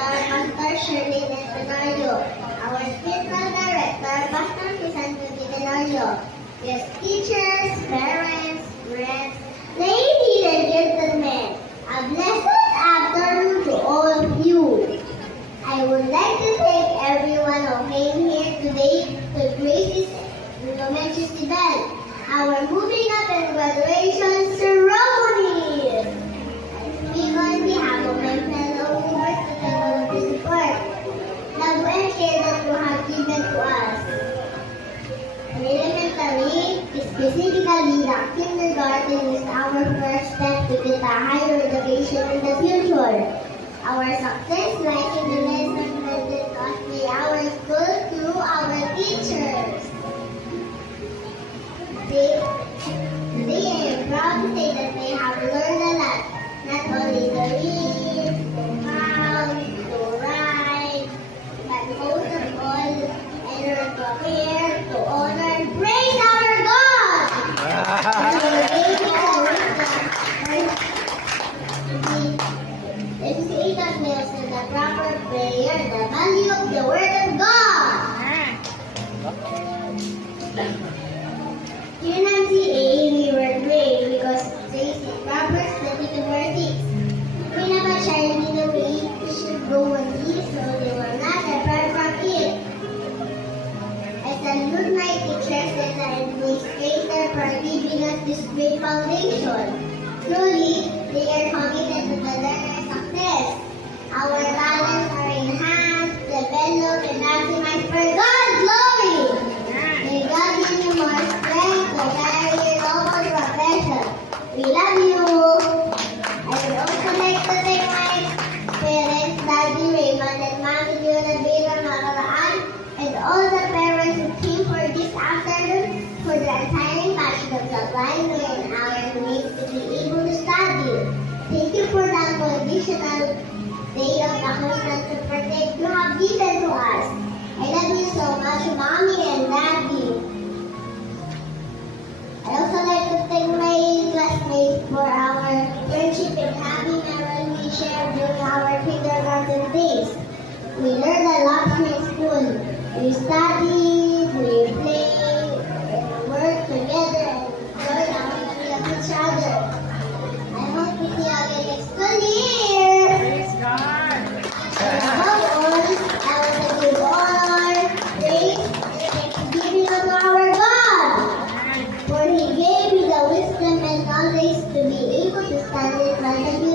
Pastor Shirley Espinario, our spiritual director, Pastor Crisanto Tenorio, yes, teachers, parents, friends, ladies and gentlemen, a blessed afternoon to all of you. I would like to thank everyone who came here today to grace this momentous event, our moving up and graduation ceremony. Speak on behalf of my fellow movers to the volunteer support, love and care that you have given to us. Elementary, specifically the kindergarten, is our first step to get a higher education in the future. Our success lies in the lessons that taught by our school through our teachers. Today I am proud to say that they have learned a lot, not only to read, to count, to write, but most of all, I learned to care, to honor, and praise our God. It taught me also the proper prayer, the value of the Word of God. During MCA, we were great because it says in Proverbs 22 verse 6, "Bring up a child in the way he should go and lead, so they will not depart from it." I salute my teachers and the administrator for giving us this great foundation. Truly, they are committed to the learner's success. Our talents are enhanced, developed, and maximized for God's glory. May God give you more strength to carry your noble profession. We love you. I would also like to thank my parents, Daddy Raymond and Mommy Leona Vera Macalaan, and all the parents who came for this afternoon for the untiring passion of supplying me and our needs to be able to study. Thank you for the unconditional day of the constant support that you have given to us. I love you so much, Mommy and Daddy. I also like to thank my classmates for our friendship and happy memories we shared during our kindergarten days. We learned a lot here in school. We studied, we played, and we worked together and enjoyed our memory of each other. I hope we see you again next school year. Praise God. Above all, I want to give honor, praise, and thanksgiving unto our God. For He gave me the wisdom and knowledge to be able to stand in front of you